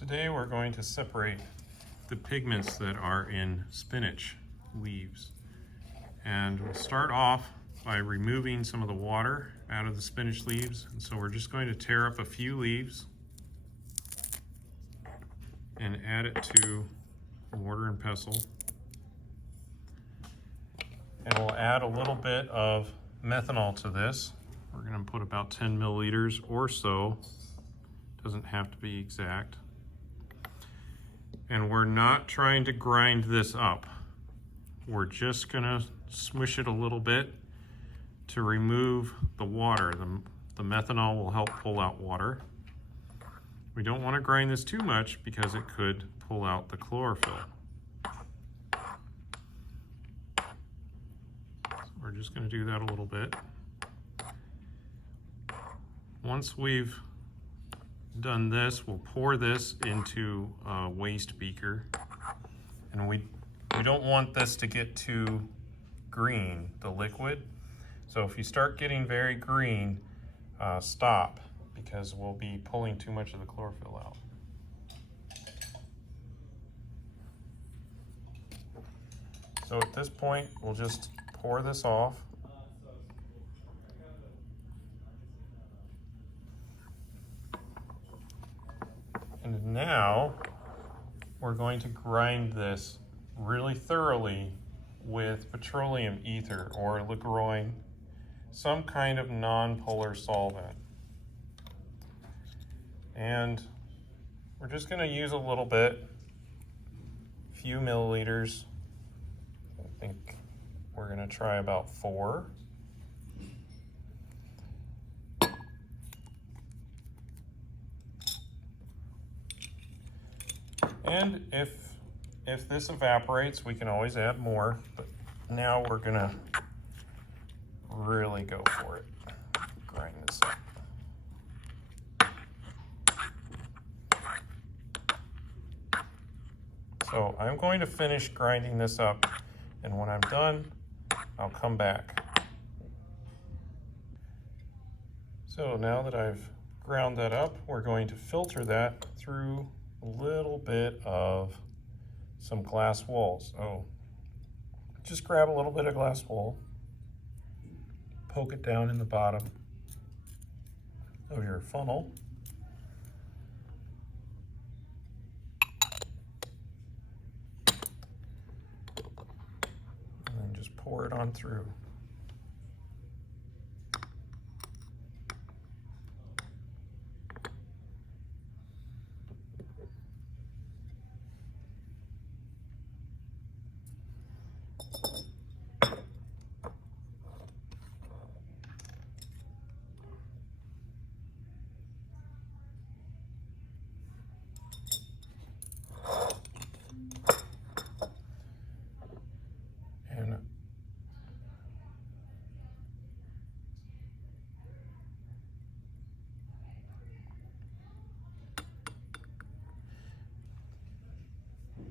Today we're going to separate the pigments that are in spinach leaves. And we'll start off by removing some of the water out of the spinach leaves. And so we're just going to tear up a few leaves and add it to a mortar and pestle. And we'll add a little bit of methanol to this. We're going to put about 10 milliliters or so. Doesn't have to be exact. And we're not trying to grind this up. We're just going to smush it a little bit to remove the water. The methanol will help pull out water. We don't want to grind this too much because it could pull out the chlorophyll. So we're just going to do that a little bit. Once we've done this, we'll pour this into a waste beaker. And we don't want this to get too green, the liquid. So if you start getting very green, stop, because we'll be pulling too much of the chlorophyll out. So at this point, we'll just pour this off. And now we're going to grind this really thoroughly with petroleum ether or Ligroin, some kind of non-polar solvent. And we're just going to use a little bit, a few milliliters. I think we're going to try about 4. And if this evaporates, we can always add more, but now we're gonna really go for it. Grind this up. So I'm going to finish grinding this up, and when I'm done, I'll come back. So now that I've ground that up, we're going to filter that through a little bit of some glass wool. So just grab a little bit of glass wool, poke it down in the bottom of your funnel, and then just pour it on through.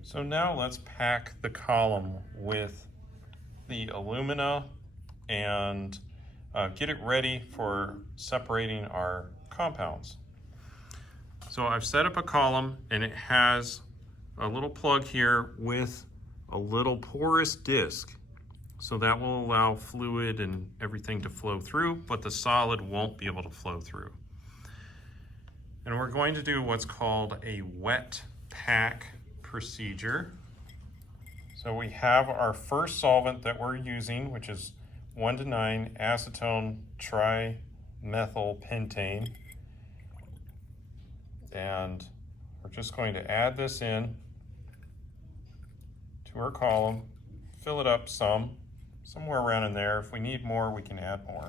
So now let's pack the column with the alumina and get it ready for separating our compounds. So I've set up a column, and it has a little plug here with a little porous disc. So that will allow fluid and everything to flow through, but the solid won't be able to flow through. And we're going to do what's called a wet pack procedure. So we have our first solvent that we're using, which is 1-to-9 acetone trimethylpentane. And we're just going to add this in to our column, fill it up somewhere around in there. If we need more, we can add more.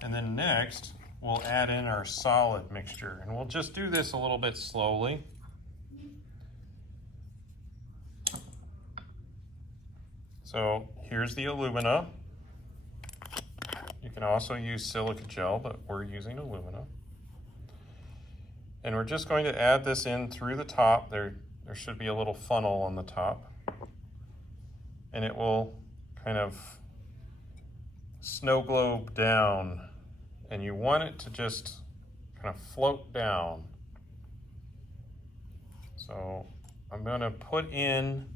And then next, we'll add in our solid mixture, and we'll just do this a little bit slowly. So here's the alumina. You can also use silica gel, but we're using alumina. And we're just going to add this in through the top. There should be a little funnel on the top. And it will kind of snow globe down, and you want it to just kind of float down. So I'm going to put in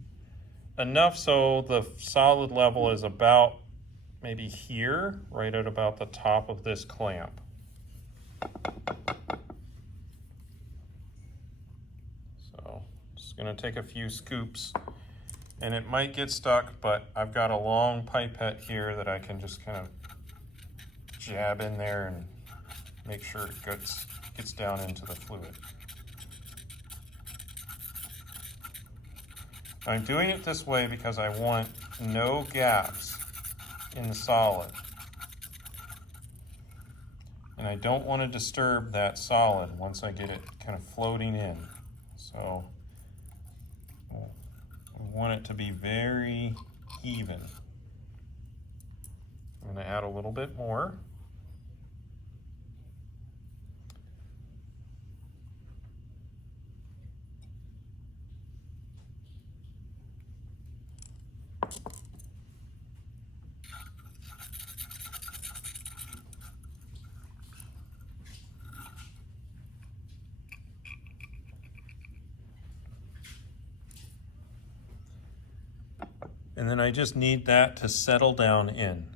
enough so the solid level is about maybe here, right at about the top of this clamp. So just going to take a few scoops, and it might get stuck, but I've got a long pipette here that I can just kind of jab in there and make sure it gets down into the fluid. I'm doing it this way because I want no gaps in the solid. And I don't want to disturb that solid once I get it kind of floating in. So I want it to be very even. I'm going to add a little bit more. And then I just need that to settle down in.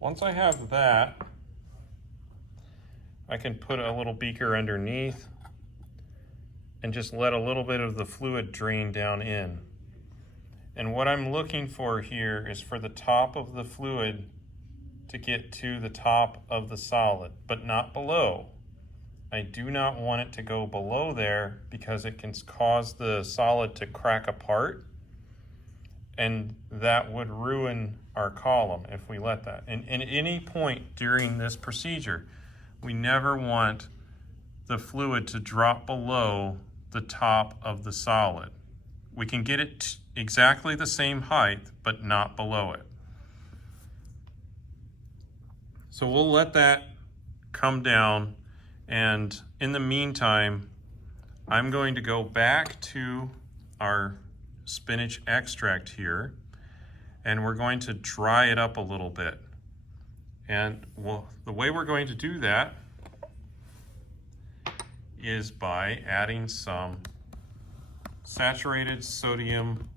Once I have that, I can put a little beaker underneath and just let a little bit of the fluid drain down in. And what I'm looking for here is for the top of the fluid to get to the top of the solid, but not below. I do not want it to go below there because it can cause the solid to crack apart, and that would ruin our column if we let that. And at any point during this procedure, we never want the fluid to drop below the top of the solid. We can get it exactly the same height, but not below it. So we'll let that come down. And in the meantime, I'm going to go back to our spinach extract here, and we're going to dry it up a little bit. And the way we're going to do that is by adding some saturated sodium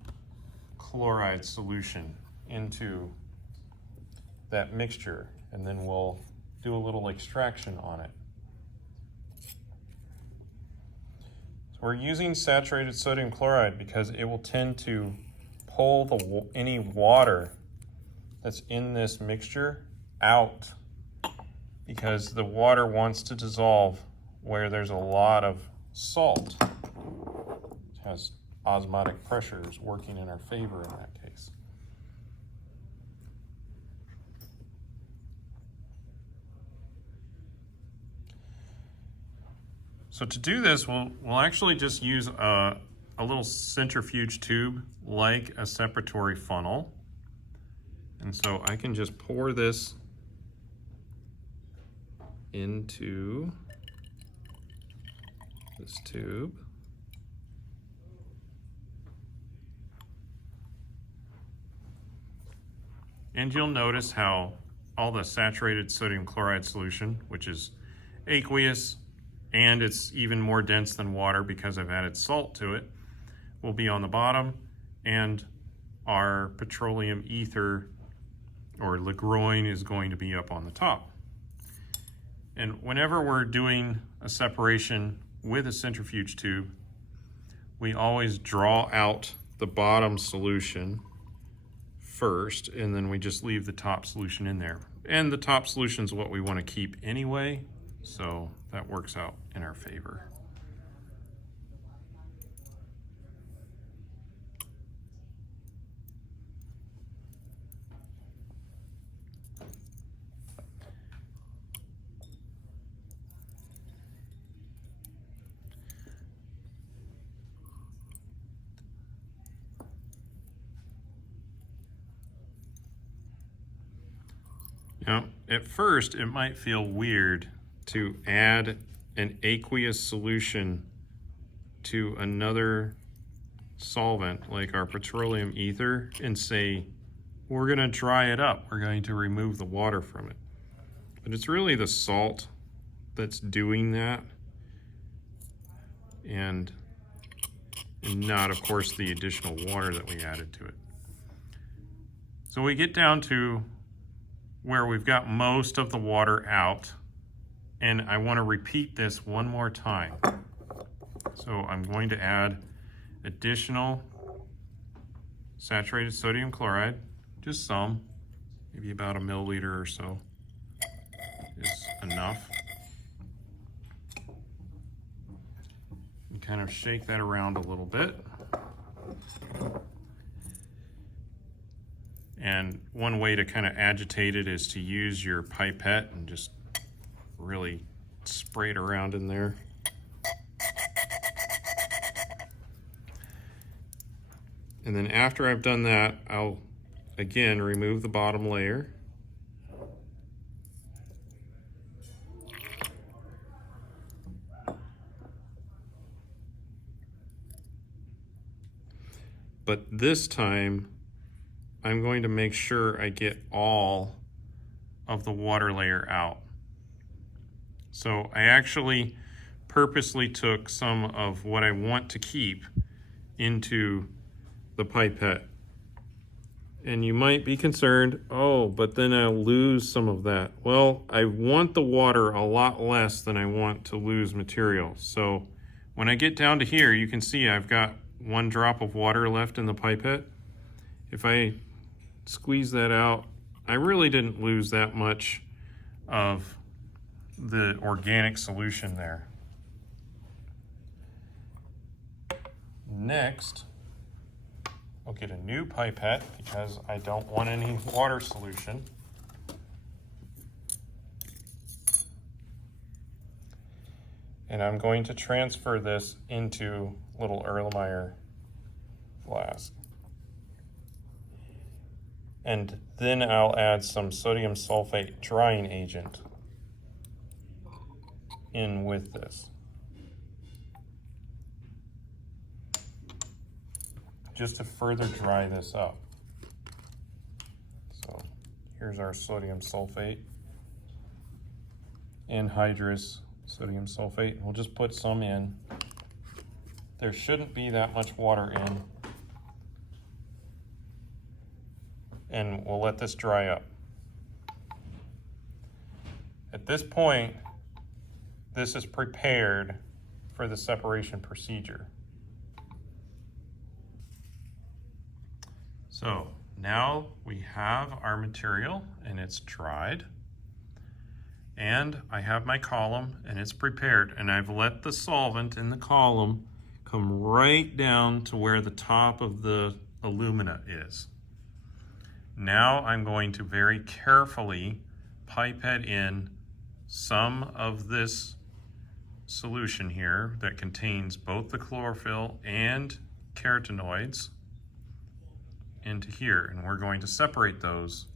chloride solution into that mixture, and then we'll do a little extraction on it. We're using saturated sodium chloride because it will tend to pull any water that's in this mixture out, because the water wants to dissolve where there's a lot of salt. It has osmotic pressures working in our favor in that case. So to do this, we'll actually just use a little centrifuge tube like a separatory funnel. And so I can just pour this into this tube. And you'll notice how all the saturated sodium chloride solution, which is aqueous, and it's even more dense than water because I've added salt to it, will be on the bottom, and our petroleum ether or Lagroin is going to be up on the top. And whenever we're doing a separation with a centrifuge tube, we always draw out the bottom solution first, and then we just leave the top solution in there. And the top solution is what we want to keep anyway, so that works out in our favor. Now, at first, it might feel weird to add an aqueous solution to another solvent like our petroleum ether and say we're going to dry it up. We're going to remove the water from it. But it's really the salt that's doing that, and not, of course, the additional water that we added to it. So we get down to where we've got most of the water out, and I want to repeat this one more time. So I'm going to add additional saturated sodium chloride, just some, maybe about a milliliter or so is enough. And kind of shake that around a little bit. And one way to kind of agitate it is to use your pipette and just really spray it around in there. And then after I've done that, I'll again remove the bottom layer. But this time, I'm going to make sure I get all of the water layer out. So I actually purposely took some of what I want to keep into the pipette. And you might be concerned, oh, but then I'll lose some of that. Well, I want the water a lot less than I want to lose material. So when I get down to here, you can see I've got 1 drop of water left in the pipette. If I squeeze that out, I really didn't lose that much of the organic solution there. Next, I'll get a new pipette because I don't want any water solution. And I'm going to transfer this into little Erlenmeyer flask. And then I'll add some sodium sulfate drying agent in with this, just to further dry this up. So here's our sodium sulfate, anhydrous sodium sulfate. We'll just put some in. There shouldn't be that much water in. And we'll let this dry up. At this point, this is prepared for the separation procedure. So now we have our material and it's dried. And I have my column and it's prepared, and I've let the solvent in the column come right down to where the top of the alumina is. Now I'm going to very carefully pipette in some of this solution here that contains both the chlorophyll and carotenoids into here, and we're going to separate those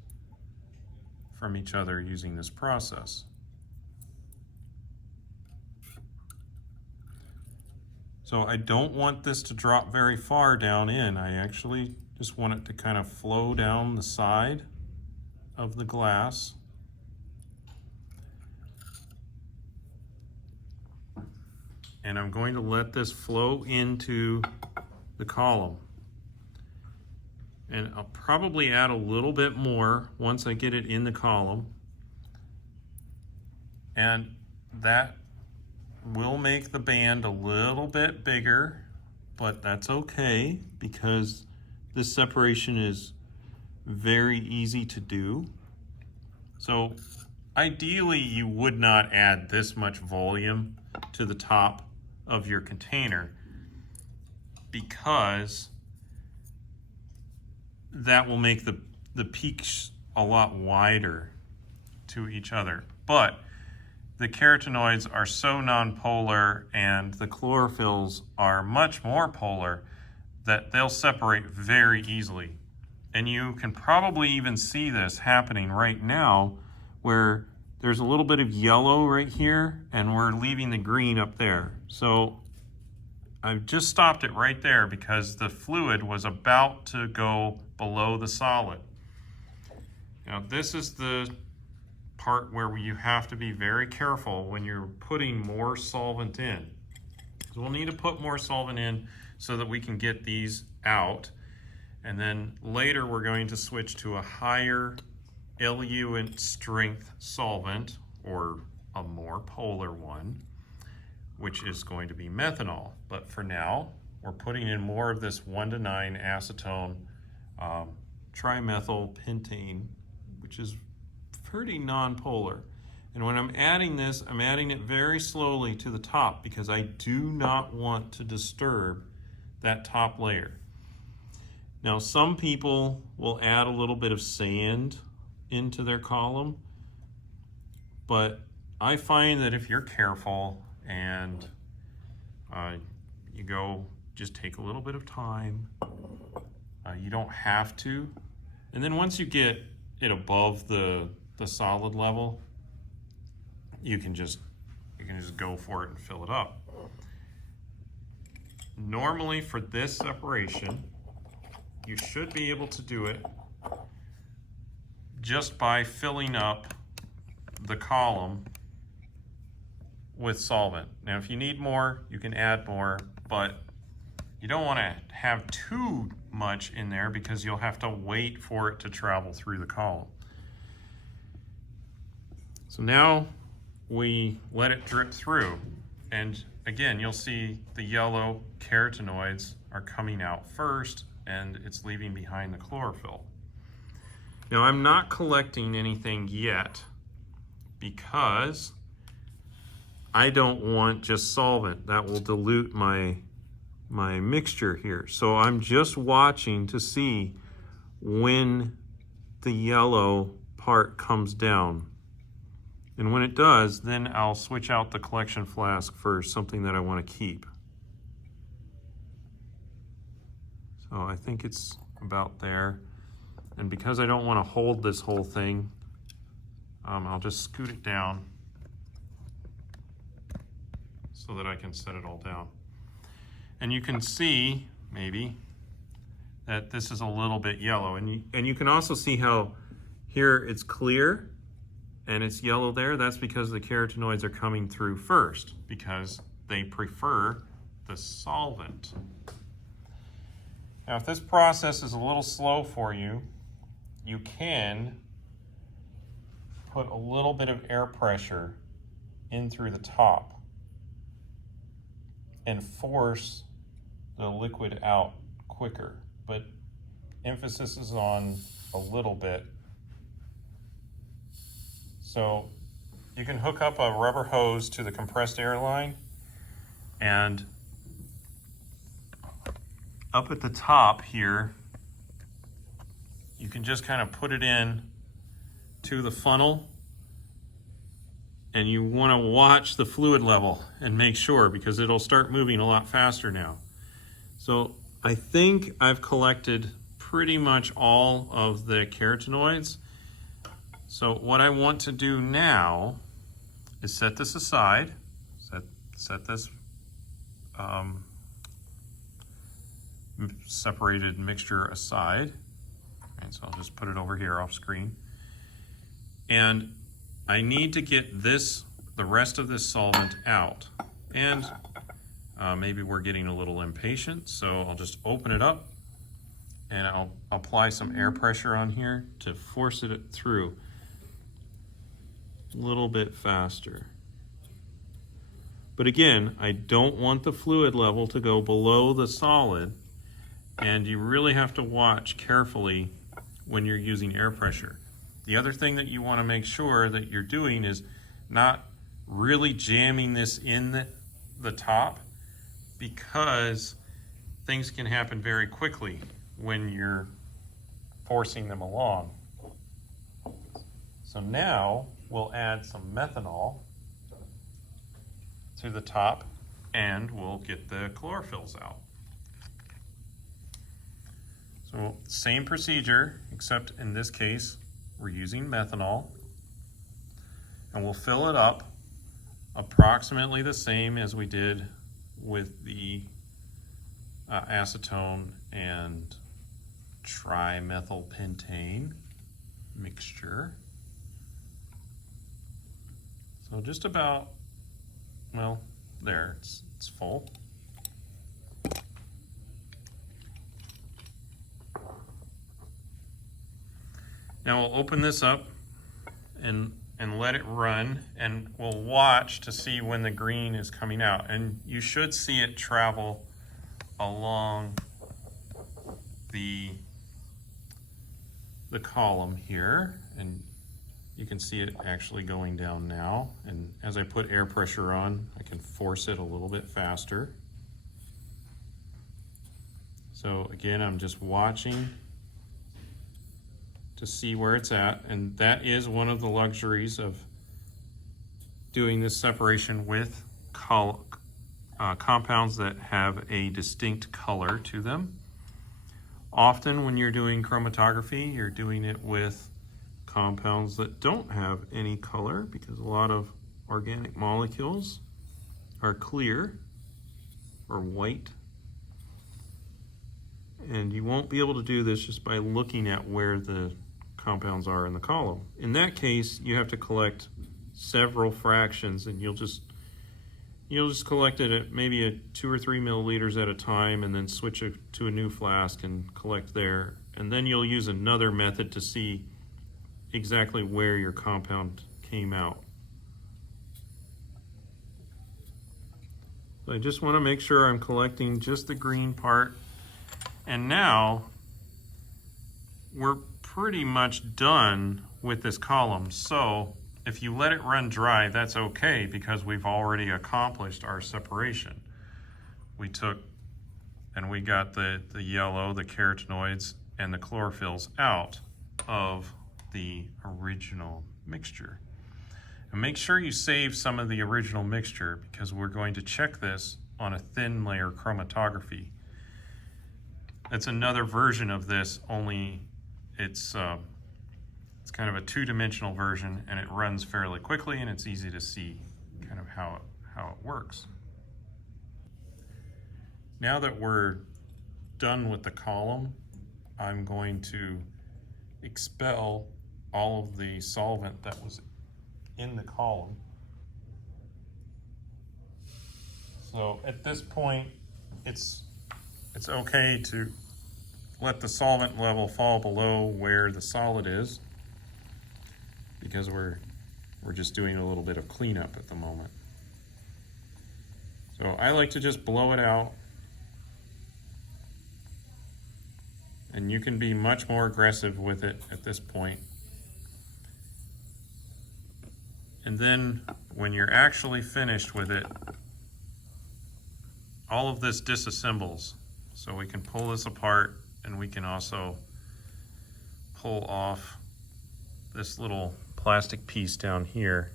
from each other using this process. So I don't want this to drop very far down in. I actually just want it to kind of flow down the side of the glass. And I'm going to let this flow into the column. And I'll probably add a little bit more once I get it in the column. And that will make the band a little bit bigger, but that's okay because this separation is very easy to do. So ideally you would not add this much volume to the top of your container because that will make the peaks a lot wider to each other. But the carotenoids are so nonpolar and the chlorophylls are much more polar that they'll separate very easily. And you can probably even see this happening right now where there's a little bit of yellow right here and we're leaving the green up there. So I've just stopped it right there because the fluid was about to go below the solid. Now this is the part where you have to be very careful when you're putting more solvent in. So we'll need to put more solvent in so that we can get these out. And then later we're going to switch to a higher eluent strength solvent, or a more polar one, which is going to be methanol. But for now, we're putting in more of this 1:9 acetone trimethyl pentane, which is pretty non-polar. And when I'm adding this, I'm adding it very slowly to the top because I do not want to disturb that top layer. Now, some people will add a little bit of sand into their column, but I find that if you're careful and you go, just take a little bit of time, you don't have to. And then once you get it above the solid level, you can just go for it and fill it up. Normally for this separation, you should be able to do it just by filling up the column with solvent. Now if you need more, you can add more, but you don't want to have too much in there because you'll have to wait for it to travel through the column. So now we let it drip through, and again you'll see the yellow carotenoids are coming out first and it's leaving behind the chlorophyll. Now I'm not collecting anything yet because I don't want just solvent. That will dilute my mixture here. So I'm just watching to see when the yellow part comes down. And when it does, then I'll switch out the collection flask for something that I want to keep. So I think it's about there. And because I don't want to hold this whole thing, I'll just scoot it down so that I can set it all down. And you can see, maybe, that this is a little bit yellow. And you can also see how here it's clear and it's yellow there. That's because the carotenoids are coming through first because they prefer the solvent. Now, if this process is a little slow for you, you can put a little bit of air pressure in through the top and force the liquid out quicker, but emphasis is on a little bit. So you can hook up a rubber hose to the compressed air line, and up at the top here, you can just kind of put it in to the funnel, and you want to watch the fluid level and make sure, because it'll start moving a lot faster now. So I think I've collected pretty much all of the carotenoids. So what I want to do now is set this aside, set this separated mixture aside. And so I'll just put it over here off screen. And I need to get the rest of this solvent out. And maybe we're getting a little impatient, so I'll just open it up and I'll apply some air pressure on here to force it through a little bit faster. But again, I don't want the fluid level to go below the solid, and you really have to watch carefully when you're using air pressure. The other thing that you want to make sure that you're doing is not really jamming this in the top, because things can happen very quickly when you're forcing them along. So now we'll add some methanol to the top and we'll get the chlorophylls out. So same procedure, except in this case we're using methanol, and we'll fill it up approximately the same as we did with the acetone and trimethylpentane mixture. So just about, well, there, it's full. Now we'll open this up and let it run, and we'll watch to see when the green is coming out. And you should see it travel along the column here, and you can see it actually going down now. And as I put air pressure on, I can force it a little bit faster. So again, I'm just watching to see where it's at, and that is one of the luxuries of doing this separation with compounds that have a distinct color to them. Often when you're doing chromatography, you're doing it with compounds that don't have any color, because a lot of organic molecules are clear or white. And you won't be able to do this just by looking at where the compounds are in the column. In that case, you have to collect several fractions, and you'll just collect it at maybe at 2 or 3 milliliters at a time, and then switch it to a new flask and collect there. And then you'll use another method to see exactly where your compound came out. So I just want to make sure I'm collecting just the green part. And now we're pretty much done with this column. So if you let it run dry, that's okay, because we've already accomplished our separation. We took and we got the yellow, the carotenoids, and the chlorophylls out of the original mixture. And make sure you save some of the original mixture, because we're going to check this on a thin layer chromatography. It's another version of this, only it's kind of a two-dimensional version, and it runs fairly quickly, and it's easy to see kind of how it works. Now that we're done with the column, I'm going to expel all of the solvent that was in the column. So at this point, it's okay to let the solvent level fall below where the solid is, because we're just doing a little bit of cleanup at the moment. So I like to just blow it out, and you can be much more aggressive with it at this point. And then when you're actually finished with it, all of this disassembles. So we can pull this apart, and we can also pull off this little plastic piece down here,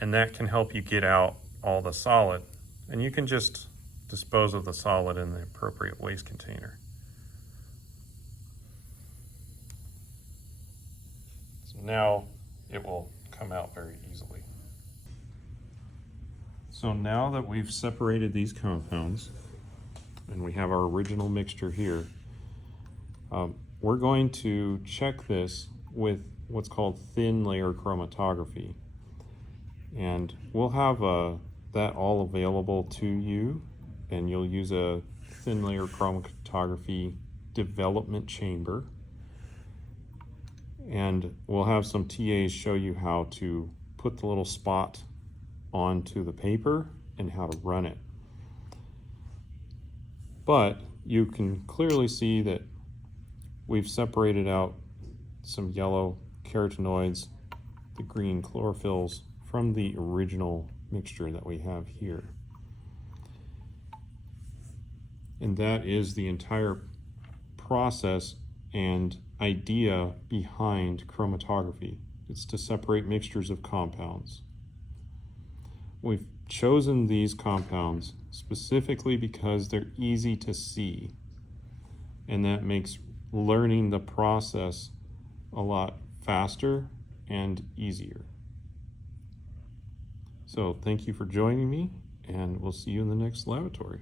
and that can help you get out all the solid. And you can just dispose of the solid in the appropriate waste container. So now it will come out very easily. So now that we've separated these compounds, and we have our original mixture here, we're going to check this with what's called thin layer chromatography. And we'll have that all available to you, and you'll use a thin layer chromatography development chamber. And we'll have some TAs show you how to put the little spot onto the paper and how to run it. But you can clearly see that we've separated out some yellow carotenoids, the green chlorophylls, from the original mixture that we have here. And that is the entire process and idea behind chromatography. It's to separate mixtures of compounds. We've chosen these compounds specifically because they're easy to see, and that makes learning the process a lot faster and easier. So thank you for joining me, and we'll see you in the next laboratory.